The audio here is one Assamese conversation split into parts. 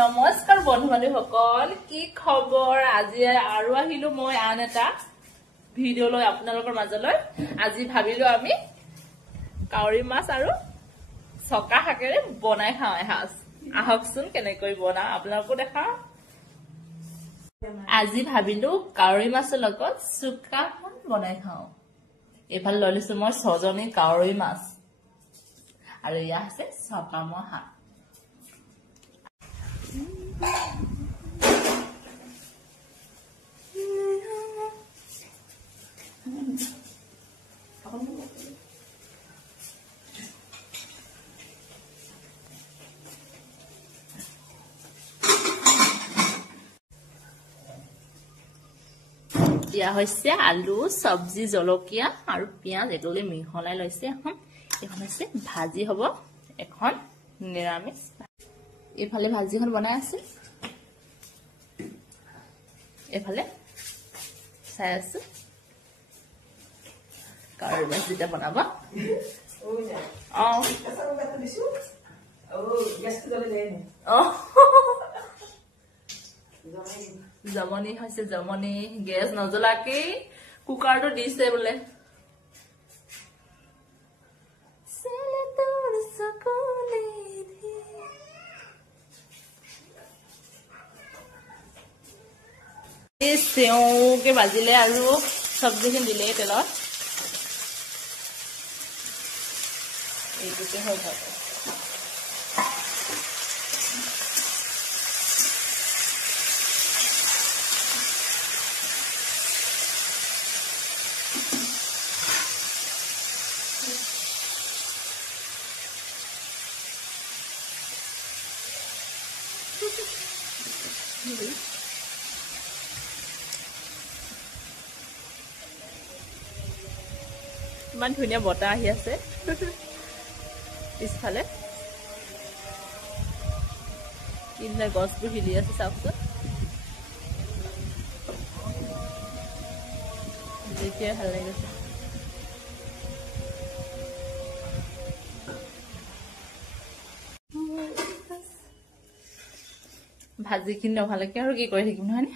নমস্কাৰ বন্ধু বান্ধৱীসকল কি খবৰ আজি আৰু আহিলো মই আন এটা ভিডিও লৈ আপোনালোকৰ মাজলৈ আজি ভাবিলো আমি কাউৰী মাছ আৰু চকা শাকেৰে বনাই খাওঁ এসাঁজ আহকচোন কেনেকৈ বনাও আপোনালোকক দেখাও আজি ভাবিলো কাউৰী মাছৰ লগত চুকা বনাই খাওঁ এফালে লৈ লৈছো মই ছজনী কাউৰী মাছ আৰু ইয়া আছে চকা শাক দিয়া হৈছে আলু সবজি জলকীয়া আৰু পিয়াজ এগুলি মিহলাই লৈছে এখন হৈছে ভাজি হ'ব এখন নিৰামিষ এফালে ভাজিখন বনাই আছে এফালে চাই আছে কাউৰী মাছ যেটা বনাবা জমনি হৈছে জমনি গেছ নজলাকে কুকাৰটো দিছে বোলে सेवके बाजिले আৰু সবজিখিনি দিলে তেলত এইটোকে হৈ থাকে ইমান ধুনীয়া বতাহ আহি আছে পিছফালে ইনে গছবোৰ হিলি আছে চাওকচোন দেখি ভাল লাগিছে ভাজিখিনি নভালকে আৰু কি কৰি থাকিম নহয়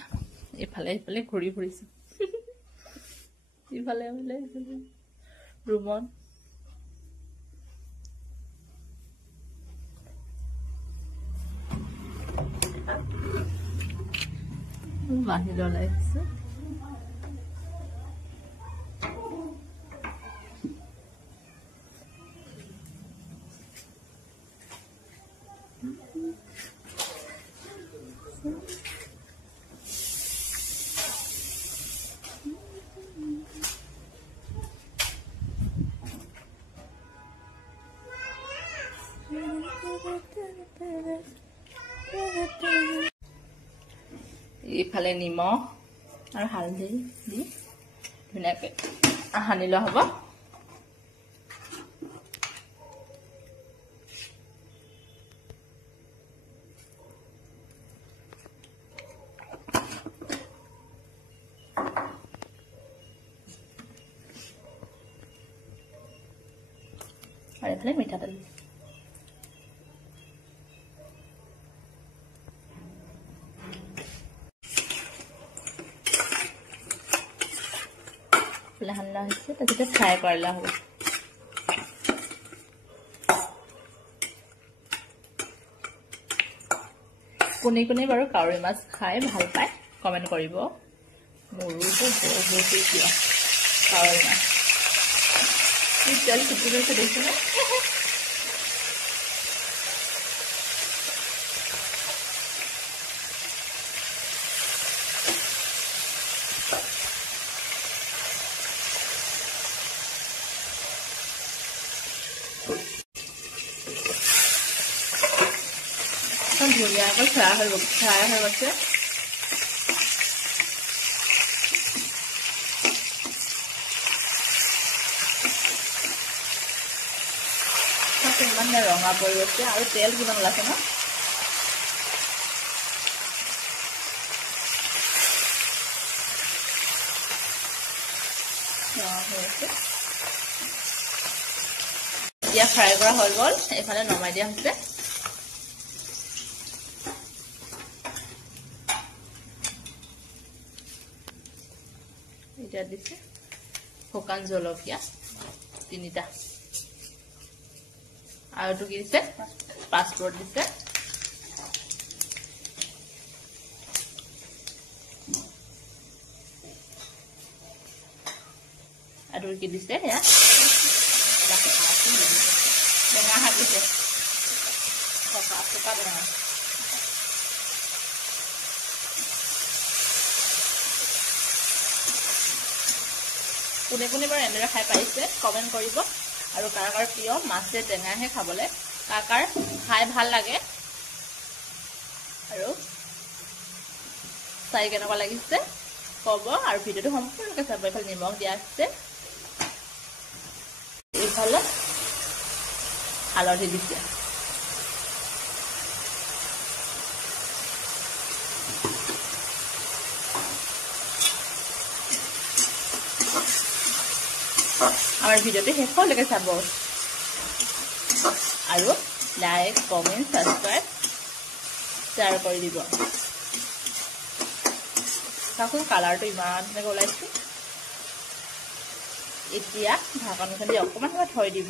এফালে এফালে ঘূৰি ফুৰিছো ইফালে এফালে ৰুমত বাহিৰলৈ আহিছে ইফালে নিমখ আৰু হালধি দি ধুনীয়াকৈ সানি লোৱা হ'ব আৰু এইফালে মিঠাতেল হান্না হৈছে তাৰপিছত ফ্ৰাই কৰিলা হ'ব কোনে কোনে বাৰু কাউৰী মাছ খাই ভাল পায় কমেণ্ট কৰিব মোৰোতো বহুত প্ৰিয় কাউৰী মাছ তেল ফুটি গৈছে দেখিছেনে ধুনীয়াকৈ ফ্ৰাই হৈ গৈছে ইমান ৰঙা পৰি গৈছে আৰু তেল কিমান ওলাইছে ন এতিয়া ফ্ৰাই কৰা হৈ গ'ল এইফালে নমাই দিয়া হৈছে এতিয়া দিছে শুকান জলকীয়া 3টা আৰু তো কি দিছে পাঁচফোৰণ দিছে আৰু কি দিছে ইয়া টেঙা শাক দিছে শুকা টেঙা কোনে কোনে বাৰু এনেদৰে খাই পাৰিছে কমেণ্ট কৰিব আৰু কাৰ কাৰ প্ৰিয় মাছে টেঙাহে খাবলৈ কাৰ কাৰ খাই ভাল লাগে আৰু চাই কেনেকুৱা লাগিছে ক'ব আৰু ভিডিঅ'টো সম্পূৰ্ণকৈ চাব এইফালে নিমখ দিয়া আছে এইফালে হালধি দিছে আমাৰ ভিডিঅ'টো শেষলৈকে চাব আৰু লাইক কমেণ্ট সাবস্ক্ৰাইব শ্বেয়াৰ কৰি দিব চাওকচোন কালাৰটো ইমান ধুনীয়াকৈ ওলাইছে এতিয়া ঢাকনখন দি অকণমান সময় থৈ দিব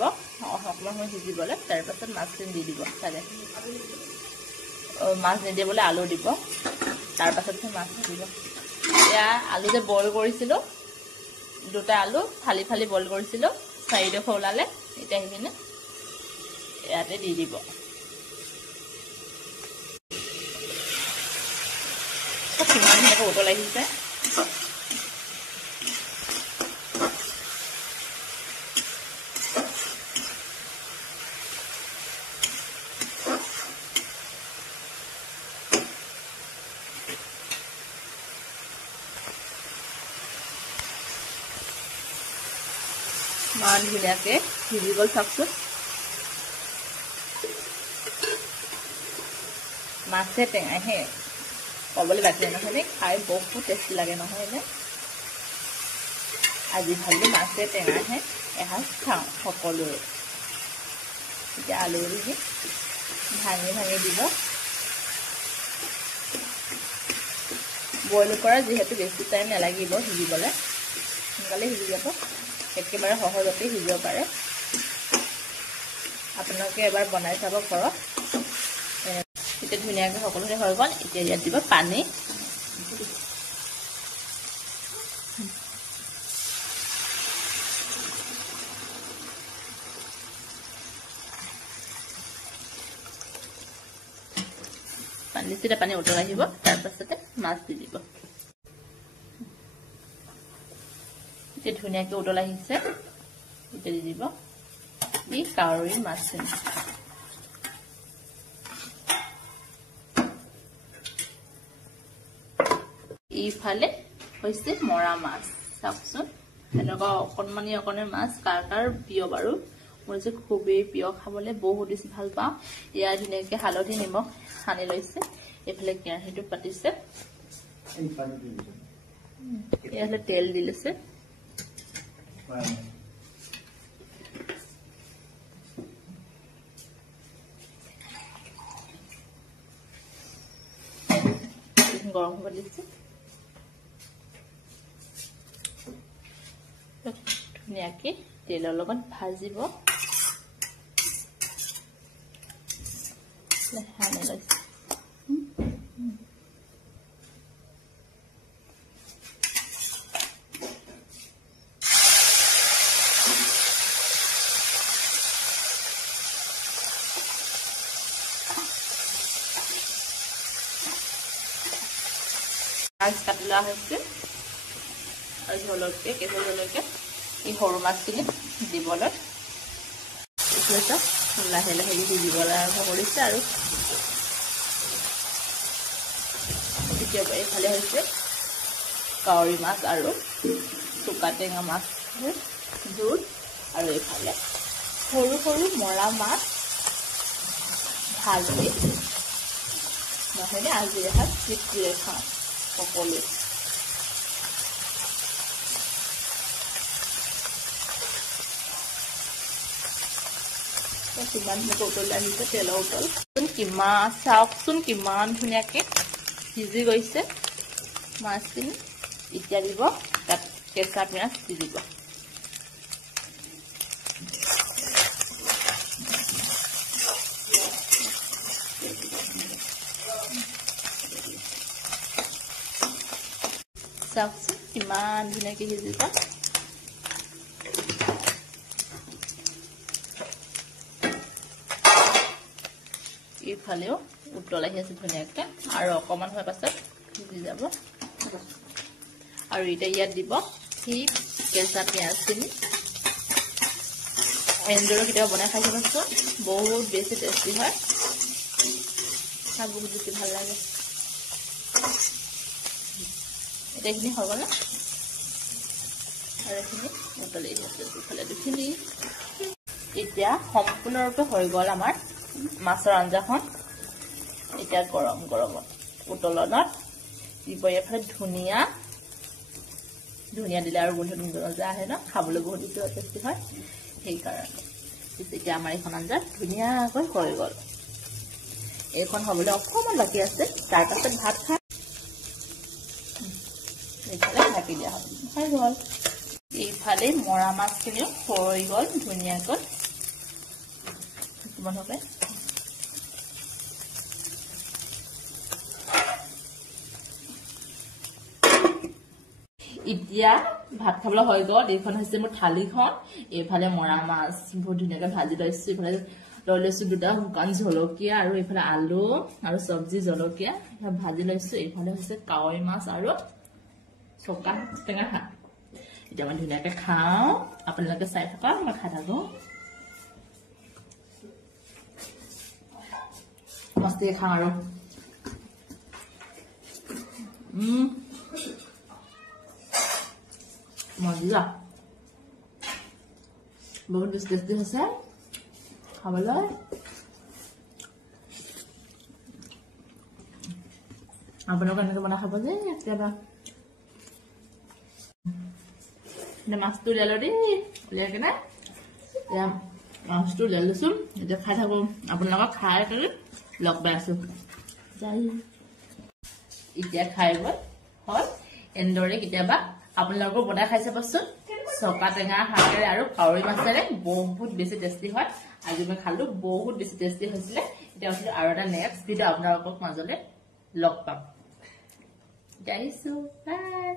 অকণমান সময় সিজিবলৈ তাৰপাছত মাছখিনি দি দিব চাগে মাছ নিদিবলৈ আলু দিব তাৰপাছত মাছ দিব এতিয়া আলু যে বইল কৰিছিলোঁ 2টা আলু ফালি ফালি বইল কৰিছিলোঁ 4ডোখৰ ওলালে এতিয়া সেইখিনি ইয়াতে দি দিব কিমান ধুনীয়াকৈ উতল আহিছে মান ধুনীয়াকে সিজি গ'ল চাওকচোন মাছে টেঙাহে ক'বলৈ বাকী নহয়নে খাই বহুত টেষ্টি লাগে নহয়নে আজি ভাবিলোঁ মাছে টেঙাহে এসাঁজ খাওঁ সকলোৰে এতিয়া আলু দি ভাঙি ভাঙি দিব বইল কৰা যিহেতু বেছি টাইম নালাগিব সিজিবলৈ সোনকালে সিজি যাব একেবাৰে সহজতে সিজিব পাৰে আপোনালোকে এবাৰ বনাই চাব ঘৰত এতিয়া ধুনীয়াকৈ সকলোতে হৈ গ'ল এতিয়া ইয়াত দিব পানী যেতিয়া পানী উতল আহিব তাৰপাছতে মাছ দি দিব এতিয়া ধুনীয়াকৈ উতল আহিছে এতিয়া দি দিব এই কাৱৈ মাছখিনি এইফালে হৈছে মৰা মাছ চাওকচোন এনেকুৱা অকণমানি অকণমানি মাছ কাৰ কাৰ প্ৰিয় বাৰু মোৰ যে খুবেই প্ৰিয় খাবলৈ বহুত বেছি ভাল পাওঁ ইয়াৰ ধুনীয়াকৈ হালধি নিমখ সানি লৈছে এইফালে কেৰাহীটো পাতিছে ইয়াতে তেল দি লৈছে গৰম হ'ব দিছে ধুনীয়াকৈ তেলৰ লগত ভাজিব সানি লৈছে মাছ কাটি লোৱা হৈছে আৰু জলকীয়া কেঁচা জলকীয়া এই সৰু মাছখিনি দিবলৈ লাহে লাহে সিজিবলৈ আৰম্ভ কৰিছে আৰু এইফালে হৈছে কাৱৈ মাছ আৰু চুকা টেঙা মাছ জোল আৰু এইফালে সৰু সৰু মৰা মাছ ভাজি নহয়নে আজি এসাঁজ তৃপ্তিৰে খাওঁ সকলো কিমান ধুনীয়াকৈ উতলি আহিছে তেলৰ উতল কিমান চাওকচোন কিমান ধুনীয়াকৈ সিজি গৈছে মাছখিনি এতিয়া দিব তাত কেঁচা পিঁয়াজ দি দিব চাওকচোন কিমান ধুনীয়াকৈ সিজিব এইফালেও উতল আহি আছে ধুনীয়াকৈ আৰু অকণমান হোৱাৰ পাছত সিজি যাব আৰু এতিয়া ইয়াত দিব সেই কেঁচা পিঁয়াজখিনি এনেদৰে কেতিয়াবা বনাই খাই চাবচোন বহুত বেছি টেষ্টি হয় খাই বহুত বেছি ভাল লাগে এতিয়া এইখিনি হৈ গ'ল আৰু এইখিনি উতলি আছে দুফালে দুখিনি এতিয়া সম্পূৰ্ণৰূপে হৈ গ'ল আমাৰ মাছৰ আঞ্জাখন এতিয়া গৰম গৰমত উতলনত দিব এফালে ধনিয়া দিলে আৰু গোন্ধ যে আহে ন খাবলৈ বহুত বেছি টেষ্টি হয় সেইকাৰণে এতিয়া আমাৰ এইখন আঞ্জা ধুনীয়াকৈ হৈ গ'ল এইখন হ'বলৈ অকণমান বাকী আছে তাৰ পাছত ভাত খাই এইফালে ঢাকি দিয়া হ'ল হৈ গ'ল এইফালে মৰা মাছখিনিও হৈ গ'ল ধুনীয়াকৈ কিমান হবে এতিয়া ভাত খাবলৈ হৈ গ'ল এইখন হৈছে মোৰ থালিখন এইফালে মৰা মাছ বহুত ধুনীয়াকৈ ভাজি লৈছো এইফালে লৈ লৈছো দুটা শুকান জলকীয়া আৰু এইফালে আলু আৰু চব্জি জলকীয়া ভাজি লৈছো এইফালে হৈছে কাৱৈ মাছ আৰু চকা টেঙা শাক এতিয়া মই ধুনীয়াকৈ খাওঁ আপোনালোকে চাই থকা মই খাই থাকো মস্তিকে খাওঁ আৰু মজা বহুত বেছি টেষ্টি হৈছে খাবলৈ আপোনালোকে এনেকৈ বনাই খাব যে কেতিয়াবা মাছটো উলিয়ালো দেই উলিয়াই কিনে এতিয়া মাছটো উলিয়াই লৈছো এতিয়া খাই থাকো আপোনালোকক খাই কৰি লগ পাই আছো এতিয়া খাই গ'ল হ'ল এনেদৰে কেতিয়াবা আপোনালোকৰ বনাই খাই চাবচোন চকা টেঙা শাকেৰে আৰু কাৱৈ মাছেৰে বহুত বেছি টেষ্টি হয় আজি মই খালো বহুত বেছি টেষ্টি হৈছিলে এতিয়া আৰু এটা নেক্সট ভিডিঅ' আপোনালোকক মাজলৈ লগ পাম আহিছো বাই